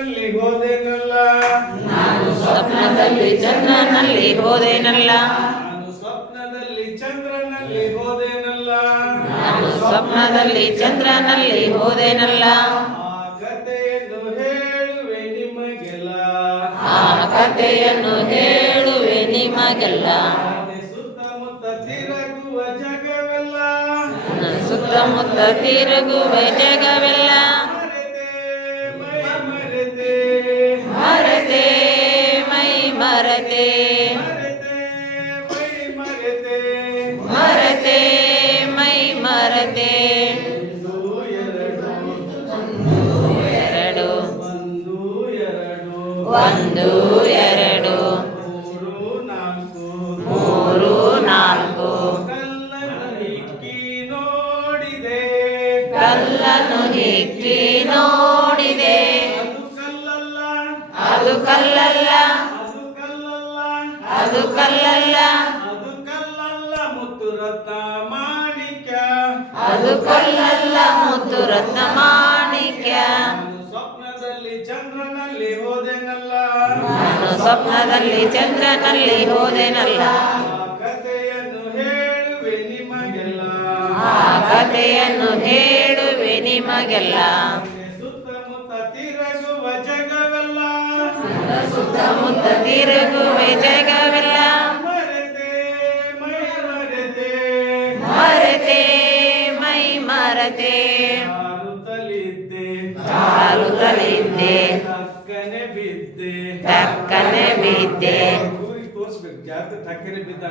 ಚಂದ್ರನಲ್ಲಿ ಹೋದೆನಲ್ಲ? ಸ್ವಪ್ನದಲ್ಲಿ ಚಂದ್ರನಲ್ಲಿ ಹೋದೇನಲ್ಲ. ನಾನು ಸ್ವಪ್ನದಲ್ಲಿ ಚಂದ್ರನಲ್ಲಿ ಹೋದೆನಲ್ಲ? ನಾನು ಸ್ವಪ್ನದಲ್ಲಿ ಚಂದ್ರನಲ್ಲಿ ಹೋದೇನಲ್ಲ. ಆ ಕಥೆಯನ್ನು ಹೇಳುವೆ ನಿಮಗೆಲ್ಲ. ಆ ಕಥೆಯನ್ನು ಹೇಳುವೆ ನಿಮಗೆಲ್ಲ. ಮತ್ತೆ ಸುತ್ತಮುತ್ತ ತಿರುಗುವ ಜಗವೆಲ್ಲ. ಸುತ್ತಮುತ್ತ ತಿರುಗುವ ಜಗವೆಲ್ಲ. ಮರೆತೆ. ಮರತೆ ಮೈ ಮರತೆ. ಎರಡು. ಒಂದು ಎರಡು. ಮೂರು ನಾಲ್ಕು. ಕಲ್ಲನ್ನು ಹಿಕ್ಕಿ ನೋಡಿದೆ. ಅದು ಕಲ್ಲಲ್ಲ. ಅದು ಕಲ್ಲಲ್ಲ. ಅದು ಕಲ್ಲಲ್ಲ ಮುತ್ತು ರತ್ನ ಮಾಣಿಕ್ಯ. ಅದು ಕಲ್ಲಲ್ಲ ಮುತ್ತು ರತ್ನ ಮಾಣಿಕ್ಯ. ನಾನು ಸ್ವಪ್ನದಲ್ಲಿ ಚಂದ್ರನಲ್ಲಿ ಹೋದೆನಲ್ಲ. ನಾನು ಸ್ವಪ್ನದಲ್ಲಿ ಚಂದ್ರನಲ್ಲಿ ಹೋದೆನಲ್ಲ. ಕಥೆಯನ್ನು ಹೇಳುವೆ ನಿಮಗೆಲ್ಲ. ಆ ಕಥೆಯನ್ನು ಹೇಳುವೆ ನಿಮಗೆಲ್ಲ. ಸುತ್ತಮುತ್ತ ತಿರುಗುವೆ ಜಗವಿಲ್ಲ ಮರೆತೆ ಮೈ ಮರೆತೆ. ಹಾರುತ್ತಲಿದ್ದೆ ತಕ್ಕನೆ ಬಿದ್ದೆ. ತಕ್ಕನೆ ಬಿದ್ದೆ. ತೋರಿಸ್ಬೇಕು. ಜಾತ್ರೆ ತಕ್ಕನೆ ಬಿದ್ದ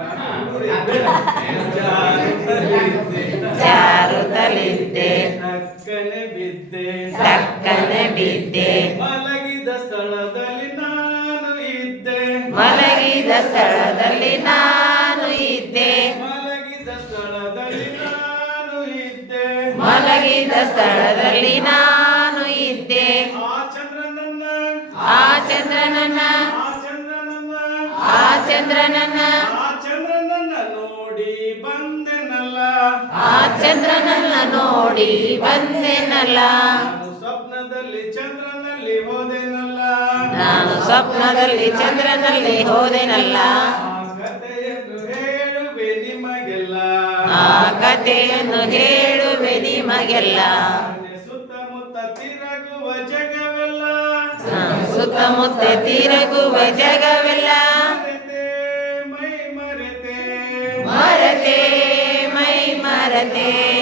ಜಾರುತ್ತಲಿದ್ದೆ ತಕ್ಕನೆ ಬಿದ್ದೆ. ತಕ್ಕನೆ ಬಿದ್ದೆ. ಮಲಗಿದ ಸ್ಥಳದಲ್ಲಿ ನಾನು ಇದ್ದೆ. ಮಲಗಿದ ಸ್ಥಳದಲ್ಲಿ ನಾನು ಇದ್ದೆ. ಮಲಗಿದ ಸ್ಥಳದಲ್ಲಿ ನಾನು ಇದ್ದೆ. ಆ ಚಂದ್ರನನ್ನ. ಆ ಚಂದ್ರನನ್ನ. ನೋಡಿ ಬಂದೆನಲ್ಲ. ಆ ಚಂದ್ರನನ್ನ ನೋಡಿ ಬಂದೆನಲ್ಲ. ಸ್ವಪ್ನದಲ್ಲಿ ಚಂದ್ರನಲ್ಲಿ ಹೋದೆನಲ್ಲ. ನಾನು ಸ್ವಪ್ನದಲ್ಲಿ ಚಂದ್ರನಲ್ಲಿ ಹೋದೆನಲ್ಲ. ಆ ಕಥೆಯನ್ನು ಹೇಳುವೆ ನಿಮಗೆಲ್ಲ. ಆ ಕಥೆಯನ್ನು ಹೇಳುವೆ ನಿಮಗೆಲ್ಲ. ಸುತ್ತಮುತ್ತ ತಿರುಗುವ ಜಗವೆಲ್ಲ. ನಾನು ಸುತ್ತಮುತ್ತ ತಿರುಗುವ ಜಗವೆಲ್ಲ. ಮರೆತೆ ಮೈ ಮರೆತೆ. ಮರತೆ ಮೈ ಮರತೆ.